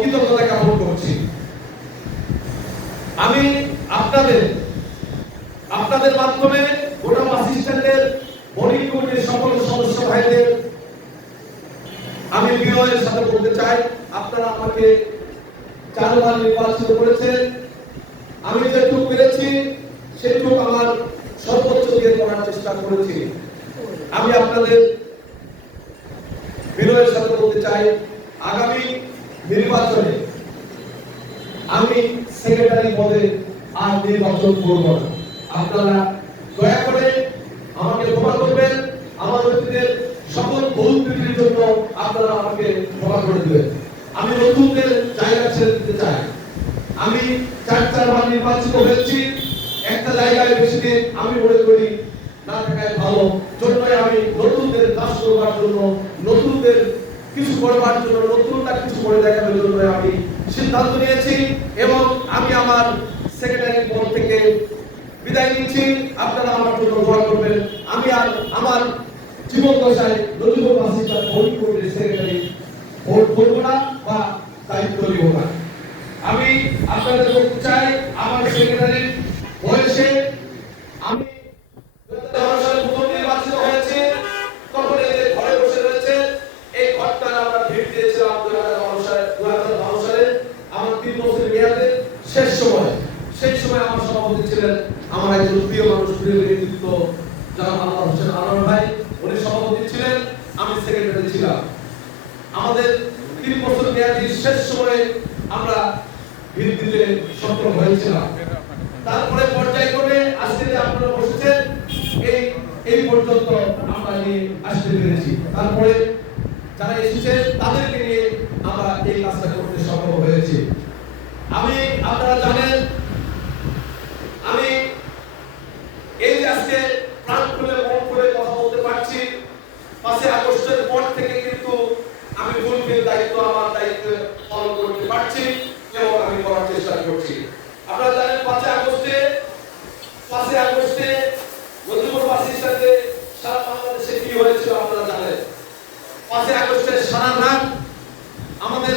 কৃতজ্ঞতা জ্ঞাপন করছি। আমি আপনাদের মাধ্যমে গোটা বাস স্ট্যান্ডের বোর্ডিং কমিটির সকল সদস্য ভাইদের আমি বিনয়ের সাথে বলতে চাই, আপনারা আমাকে 4 বার নির্বাচিত করেছেন। আমি যেটুকু পেরেছি সেটুকু আমার সর্বোচ্চ দিয়ে করার চেষ্টা করেছি। আমি আপনাদের বিনয়ের সাথে বলতে চাই, আগামী নির্বাচনে আমি সেক্রেটারি পদে আর নির্বাচন করব না। আপনারা দয়া করে আমাকে ক্ষমা করবেন, আমার অতীতের সকল ভুল ত্রুটির জন্য আপনারা আমাকে ক্ষমা করে দেবেন। আমি নতুনদের জায়গা ছেড়ে দিতে চাই। আমি 4 বার নির্বাচিত হয়েছি, একটা জায়গায় বেশি দিন আমি মনে করি না থাকায় ভালো। জন্যই আমি নতুনদের কাজ করবার জন্য, নতুনদের কিছু করবার জন্য, নতুনটা কিছু করে দেখানোর জন্য আমি সিদ্ধান্ত নিয়েছি এবং আমি আমার সেক্রেটারি পদ থেকে বিদায় নিচ্ছি। আপনারা আমার জন্য দোয়া করবেন। আমি আর আমার জীবন দশায় নজরুল বাসিস্টার বোর্ডিং কমিটির সেক্রেটারি ভোট করব না বা দায়িত্ব নিব না। আমি আপনাদের বলতে চাই, আমার সেক্রেটারি বয়সে আমি 2012 সালে প্রথম নির্বাচিত হয়েছে, তখন এই যে ঘরে বসে রয়েছে এই ঘরটা আমরা ভিড় দিয়েছিলাম 2012 সালে আমার 3 বছর মেয়াদে শেষ সময়। সেই সময় আমার সভাপতি ছিলেন আমার একজন প্রিয় মানুষ, প্রিয় ব্যক্তিত্ব জনাব আনোয়ার হোসেন আনোয়ার ভাই। উনি সভাপতি ছিলেন, আমি সেক্রেটারি ছিলাম। আমাদের 3 বছর মেয়াদী শেষ সময়ে আমরা ভিড় দিতে সক্ষম হয়েছিলাম। তারপরে পর্যায়ক্রমে আজকে যে আপনারা বসেছেন এই পর্যন্ত আমরা নিয়ে আসতে পেরেছি। তারপরে যারা এসেছে তাদেরকে নিয়ে আমরা এই কাজটা করতে সক্ষম হয়েছি। আপনারা জানেন, আমি এই যে আজকে প্রাণ খুলে মন খুলে কথা বলতে পারছি, 5 আগস্টের পর থেকে কিন্তু আমি ফুলফিল দায়িত্ব আমার দায়িত্ব পালন করতে পারছি এবং আমি করার চেষ্টা করছি। আপনারা জানেন 5 আগস্টে নজরুল বাসিস্টানে সারা বাংলাদেশে কি হয়েছিল আপনারা জানেন। 5 আগস্টে সারা রাত আমাদের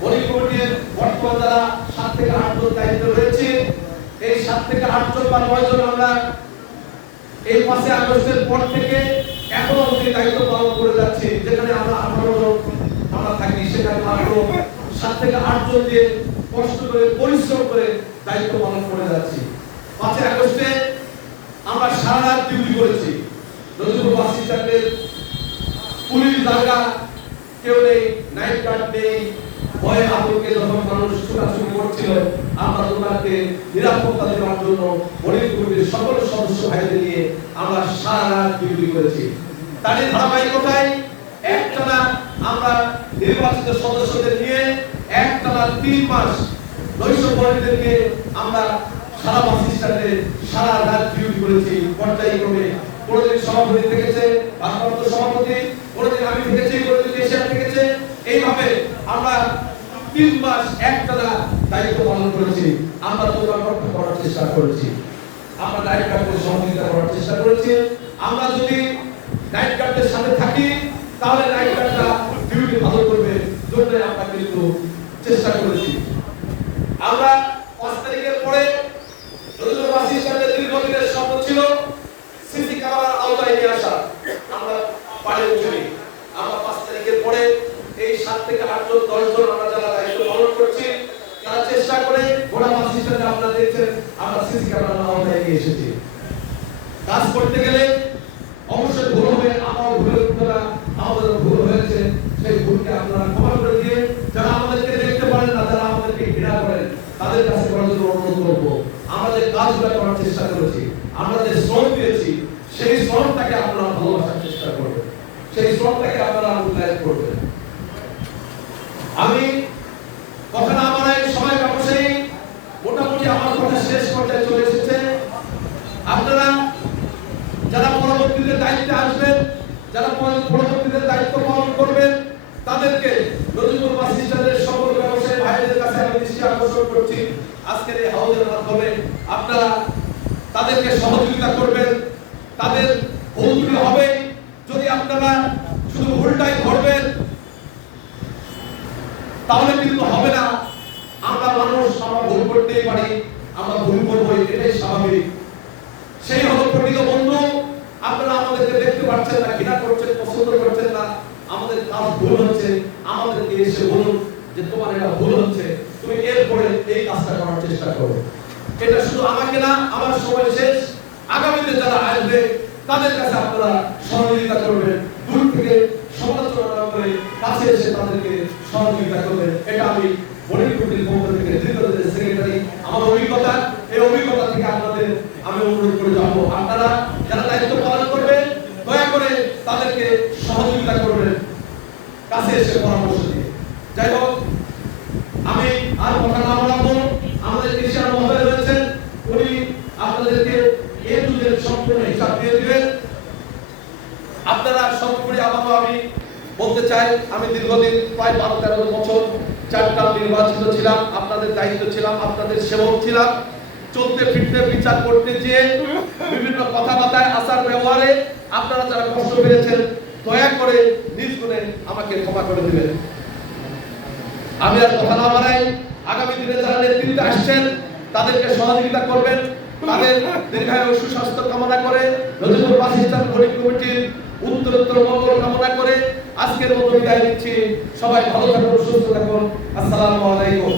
বোর্ডিং কমিটির বর্তমান যারা 7 থেকে 8 জন দায়িত্ব রয়েছে, এই 7 থেকে 8 জন বা 9 জন আমরা এই 5 আগস্টের পর থেকে এখনো অবধি দায়িত্ব পালন করে যাচ্ছি। যেখানে আমরা 18 জন আমরা থাকি, সেখানে মাত্র 7 থেকে 8 জন দিয়ে কষ্ট করে পরিশ্রম করে দায়িত্ব পালন করে যাচ্ছি। 5 আগস্টে আমরা সারা রাত ডিউটি করেছি। নজরুল বাসিস্টানের পুলিশ দারোগা কেউ নেই, নাইট গার্ড নেই, ভয়ে আতঙ্কে যখন মানুষ ছোটাছুটি করছিল, আমরা ওনাকে নিরাপত্তা দেওয়ার জন্য বোর্ডিং কমিটির সকল সদস্য ভাইদের নিয়ে আমরা সারা রাত ডিউটি করেছি। তারই ধারাবাহিকতায় একটানা আমরা নির্বাচিত সদস্যদের নিয়ে একটানা 3 মাস নৈশপ্রহরীদেরকে আমরা সারা বাস স্ট্যান্ডে সারা রাত ডিউটি করেছি। পর্যায়ক্রমে কোনদিন সভাপতি থেকেছে, ভারপ্রাপ্ত সভাপতি, কোনদিন আমি থেকেছি, কোনদিন এশিয়া থেকেছে। এইভাবে আমরা 3 মাস একটানা দায়িত্ব পালন করেছি। আমরা তোমরা রক্ষা করার চেষ্টা করেছি, আমরা নাইট গার্ডের সহযোগিতা করার চেষ্টা করেছি। আমরা যদি নাইট গার্ডের সাথে থাকি তাহলে নাইট গার্ডরা ডিউটি ভালো করবে, জন্য আমরা কিন্তু চেষ্টা করেছি। আমরা 5 তারিখের পরে নজরুল বাসিস্টানের দীর্ঘদিনের স্বপ্ন ছিল সিসি ক্যামেরার আওতায় নিয়ে আসা। আমরা পারে উঠিনি। আমরা 5 তারিখের পরে এই 7 থেকে 8 জন 10 জন আমরা যারা দায়িত্ব পালন করছি, তারা চেষ্টা করে গোটা বাসিস্টানে আপনারা দেখছেন আমরা সিসি ক্যামেরার আওতায় নিয়ে এসেছি। কাজ করতে গেলে অবশ্যই ভুল হবে, আমারও ভুল হতে না, আমাদেরও ভুল হয়েছে। সেই ভুলকে আপনারা ক্ষমা করে দিয়ে যারা আমাদেরকে দেখতে পারেন না, যারা আমাদেরকে ঘৃণা করেন, তাদের কাছে করার জন্য অনুরোধ করবো, আমরা যে কাজগুলো করার চেষ্টা করেছি, আমরা যে শ্রম দিয়েছি, সেই শ্রমটাকে আপনারা ভালোবাসার চেষ্টা করবেন, সেই শ্রমটাকে আপনারা মূল্যায়ন করবেন। আমি কথা না বাড়াই সময় ব্যবসায়ী মোটামুটি আমার কথা শেষ পর্যায়ে চলে এসেছে। আপনারা যারা পরবর্তীতে দায়িত্বে আসবেন, যারা পরবর্তীতে দায়িত্ব পালন করবেন, তাদেরকে নজরুল বাসিস্টানের সকল ব্যবসায়ী ভাইদের কাছে আমি দৃষ্টি আকর্ষণ করছি। আজকের এই হাউজের মাধ্যমে আপনারা তাদেরকে সহযোগিতা করবেন। তাদের ভুল হবে, যদি আপনারা শুধু ভুলটাই ধরবেন তাহলে কিন্তু হবে না। আমরা মানুষ, আমরা ভুল করতেই পারি, আমরা ভুল করবো, এটাই স্বাভাবিক। সেই হলো প্রকৃত বন্ধু। আপনারা আমাদেরকে দেখতে পাচ্ছেন না, ঘৃণা করছেন, পছন্দ করছেন না, আমাদের কাজ ভুল হচ্ছে, আমাদেরকে এসে বলুন যে তোমার এটা ভুল হচ্ছে, তুমি এরপরে এই কাজটা করার চেষ্টা করো। এটা শুধু আমাকে না, আমার সময় শেষ, আগামীতে যারা আসবে তাদের কাছে আপনারা সহযোগিতা করবেন, দূর থেকে সমালোচনা না করে কাছে এসে তাদেরকে সহযোগিতা করবেন। এটা আমি বণিক কমিটির পক্ষ থেকে দীর্ঘদিনের সেক্রেটারি, আমার অভিজ্ঞতা, এই অভিজ্ঞতা থেকে আপনাদের আমি অনুরোধ করে যাবো, আপনারা যারা দায়িত্ব পালন করবেন দয়া করে তাদেরকে সহযোগিতা করবেন, কাছে এসে পরামর্শ দিয়ে। যাই হোক, আমি আর কথা না বাড়াবো, আমাদের কৃষক মহোদয় রয়েছেন, উনি আপনাদেরকে এ টু জেড সম্পূর্ণ হিসাব দিয়ে দিবেন। আপনারা সর্বোপরি আবারও আমি বলতে চাই, আমি দীর্ঘদিন প্রায় 12-13 বছর 4 টার্ম নির্বাচিত ছিলাম, আপনাদের দায়িত্ব ছিলাম, আপনাদের সেবক ছিলাম। চলতে ফিরতে বিচার করতে গিয়ে বিভিন্ন কথাবার্তায়, আচার ব্যবহারে আপনারা যারা কষ্ট পেয়েছেন দয়া করে নিজ গুণে আমাকে ক্ষমা করে দিবেন। আমি আর কথা না বাড়াই, আগামী দিনে যারা নেতৃত্বে আসছেন তাদেরকে সহযোগিতা করবেন, তাদের দীর্ঘায়ু সুস্বাস্থ্য কামনা করে নজরুল বাসিস্তান বণিক কমিটির উত্তরোত্তর মঙ্গল কামনা করে আজকের মতো বিদায় নিচ্ছি। সবাই ভালো থাকুন, সুস্থ থাকুন। আসসালামু আলাইকুম।